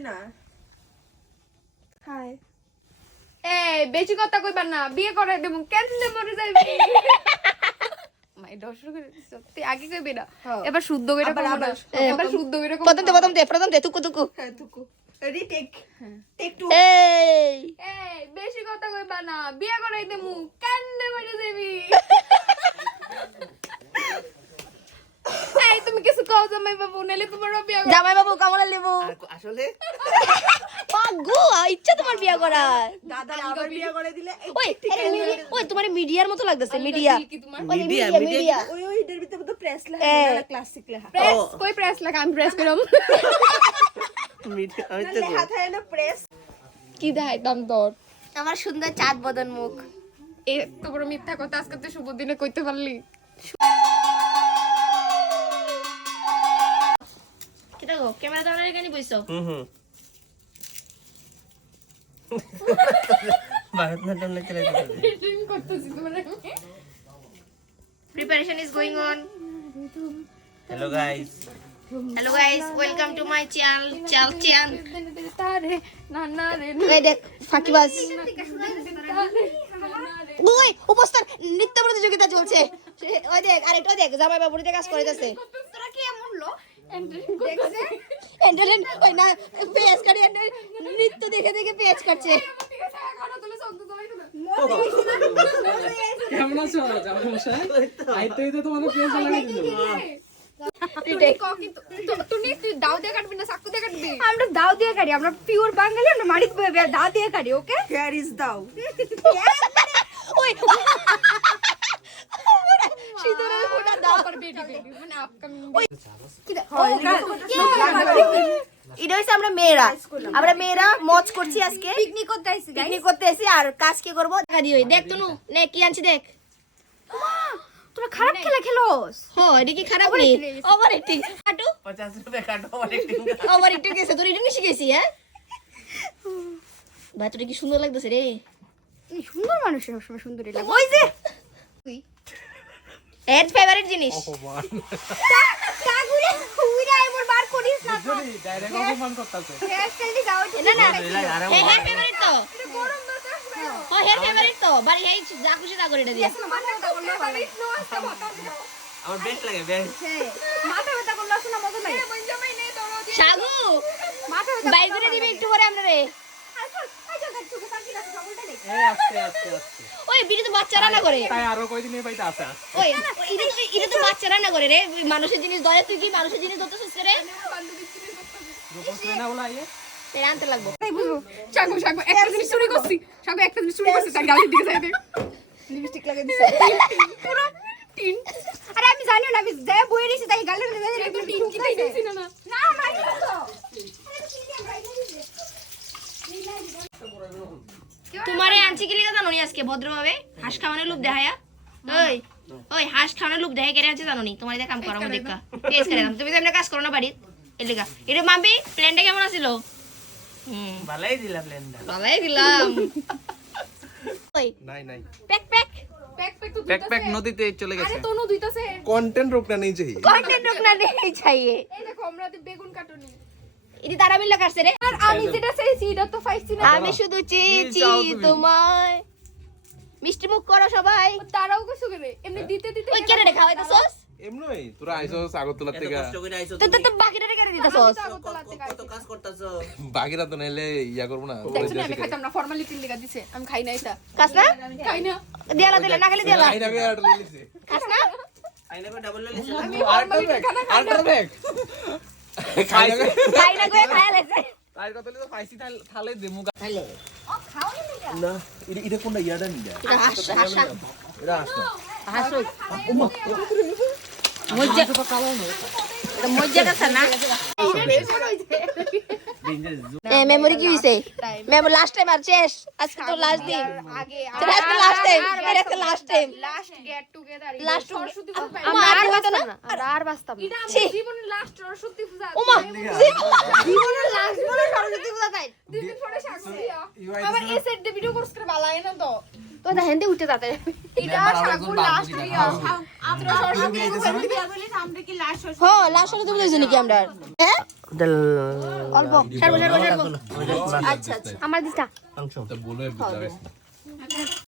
না হাই এই বেশি কথা কইবা না বিয়ে করে দেব কেমনে মরে যাইবি মাই দর্শক সত্যি আগে কইবি না এবার শুদ্ধ কইরা কইবা না এবার শুদ্ধ কইরা প্রথম দে তুকু হ্যাঁ তুকু রেডি টেক টু এই এই বেশি কথা কইবা না বিয়ে করে দেব কেমনে মরে যাইবি এই তুমি কিছু কও জামাই বাবু নালে তোমার বিয়ে করে জামাই বাবু কামড়া লেবু আসলে পাগু ইচ্ছা তোমার বিয়ে করার দাদা আবার বিয়ে করে দিলে ওই তোমার মিডিয়ার মতো লাগতেছে মিডিয়া কি তোমার মিডিয়া ওই এটার ভিতরে তো প্রেস লেখা ক্লাসিক লেখা প্রেস কই প্রেস লাগা আমি প্রেস করম মিডিয়া হইতো লেখা থাকে না প্রেস কি দেখাইতাম তোর আমার সুন্দর চাঁদ বদন মুখ এত বড় মিথ্যা কথা আজকে তো শুভ দিনে কইতে পারলি কি দেখো ক্যামেরা ধরে এখানে বইছো ভারতনাট্যম লেখা করতেছি তোমার preparation is going on hello guys welcome to my channel তারে না না রে এই দেখ ফাঁকিবাজ ওই উপস্থান নৃত্য প্রতিযোগিতা চলছে ওই দেখ আরেকটা দেখ জামাই বাবুরিতে কাজ করিতেছে তোরা কি এমন লো দেখছে এন্টারটেইন ওই না পেজ কাটি নৃত্য দেখে দেখে পেজ কাটছে কেমন আছো জামাই মশাই আইতেই তো তোমাকে পেজ লাগাই দিল তুই দাও দিয়ে কাটবি না চাকু দিয়ে কাটবি আমরা দাও দিয়ে কাটি আমরা পিওর বাঙালি আমরা মাড়ি দাও দিয়ে কাটি ওকে হিয়ার ইজ দাও ওই সিঁদুরে ফোঁটা দাও পর বেটি বেটি মানে আপকামিং এটা হচ্ছে আমরা মেয়েরা মজ করছি আজকে পিকনিক করতে আইছি পিকনিক করতে এসেছি আর কাজ কি করবো দেখা দিও দেখ তনু নে কি আনছি দেখ তোরা খারাপ খেলা খেলোস হ্যাঁ এটা কি খারাপ নেই ওভার এক্টিং কাটু 50 টাকা কাটো অনেকদিন ওভার এক্টিং গেছে তোর এটা শিখেছি হ্যাঁ ভাই তোর কি সুন্দর লাগতেছে রে সুন্দর মানুষ সবসময় সুন্দরই লাগে ওই যে এর ফেভারিট জিনিস কাগুরে উইরা এমন বার করিস না তো ডাইরেক্ট অপমান করতেছে হেয়ার স্টাইল দি যাও না হেয়ার ফেভারিট তো গরম দরকার হ্যাঁ হেয়ার ফেভারিট তো বাড়ি এই যা খুশি তা করে এটা দিয়ে মাথা ব্যথা করলে ভালো স্লো আসতে মাথা আমার বেস্ট লাগে বেস্ট মাথা ব্যথা করলে আসলে মজা নাই বঞ্জামাই নেই তোর সাগু মাথা ব্যথা বাইর করে দিবি একটু পরে আমরা রে এই আস্তে ওই বিড়ি তো বাচ্চা রান্না করে তাই আরো কয়দিন এই বাইতে আছে ওই এটা তো বাচ্চা রান্না করে রে মানুষের জিনিস দয়া তুই কি মানুষের জিনিস ধরতেছিস রে রূপস না বলা আইয়ে তেল আনতে লাগবো সাগু একটা জিনিস চুরি করছি সাগু একটা জিনিস চুরি করছি তার গালের দিকে যাই দেখ লিপস্টিক লাগিয়ে দিছে পুরো টিন আরে আমি জানি না আমি যে বই রেছি তাই গালের দিকে যাই দেখ টিন কি দিছি না না মারি তো তোমারে আনছি কি লিগা জানোনি আজকে ভদ্রভাবে হাঁস খাওয়ানোর লোভ দেখায়া ওই হাঁস খাওয়ানোর লোভ দেখে কেড়ে আনছে জানোনি তোমার দিয়ে কাম করো আমি দেখা টেস্ট করে দাম তুমি তো এমনি কাজ করো না বাড়ির এই লিগা এটা মাম্পি প্ল্যানটা কেমন আছিল ভালোই দিলা প্ল্যানটা ভালোই দিলাম ওই नहीं প্যাক তো बैकपैक नदीते चले আরে गए তোনো দুইতাছে कंटेंट रोकना नहीं चाहिए কন্টেন্ট রুকনা নেই চাইয়ে এই দেখো আমরা তো বেগুন কাটুনি এটি তারা মিল্লা কাটছে রে আর আমি যেটা চাইছি এটা তো পাইছি না আমি শুধু চেয়েছি চাও তুমি? তোমায় মিষ্টি মুখ করো সবাই তারাও কিছু করে এমনি দিতে দিতে ওই কেটে রে খাওয়াইতেছস এমনই তোরা আইছস আগরতলা থেকে কষ্ট করে আইছো তো বাকিটা কেটে দিতেছস কত কাজ করতেছো বাকিরা তো নাইলে ইয়া করব না দেখছো না আমি খাইতাম না ফর্মালিটি লিখা দিছে আমি খাই না এটা কাস না খাই না দিয়ালা দিলে না খালি দিয়ালা আইনা বে আর লিলিছে কাস না আইনা করে ডাবল লিখছো আমি ফর্মালিটি খানা খাই না আন্ডার ব্যাগ খাইনা খাই না গয়ে খায়া লাগছে তাই কথা তো পাইছি থালে দেমু খাইলে না এটা কোনটা ইয়াডা নিয়া হাসা এটা আসো হাসো মজ্জা এটা মজ্জা কাছে না এ মেমোরি কি হইছে মেমোরি লাস্ট টাইম আর শেষ আজকে তো লাস্ট দিন আগে এটা আজকে লাস্ট টাইম এটা last time last get together last Saraswati Puja আমরা আর হইতো না আর বাস্তব এটা ছি। আমার জীবনের লাস্ট সরস্বতী পূজা ওমা জীবনের লাস্ট বলে সরস্বতী পূজা তাই দিন পরে সাক্ষী আমার এই সেট ভিডিও কোর্স করে ভালো লাগে না তো তো দেখেন দিয়ে উঠে তাতে এটা সাগুর লাস্ট ইয়া আমরা হো লাস্ট হলে তুমি দুইজনে কি আমরা হ্যাঁ অল্প ছাড়বো ছাড়বো ছাড়বো আচ্ছা আচ্ছা আমার দিটা বলে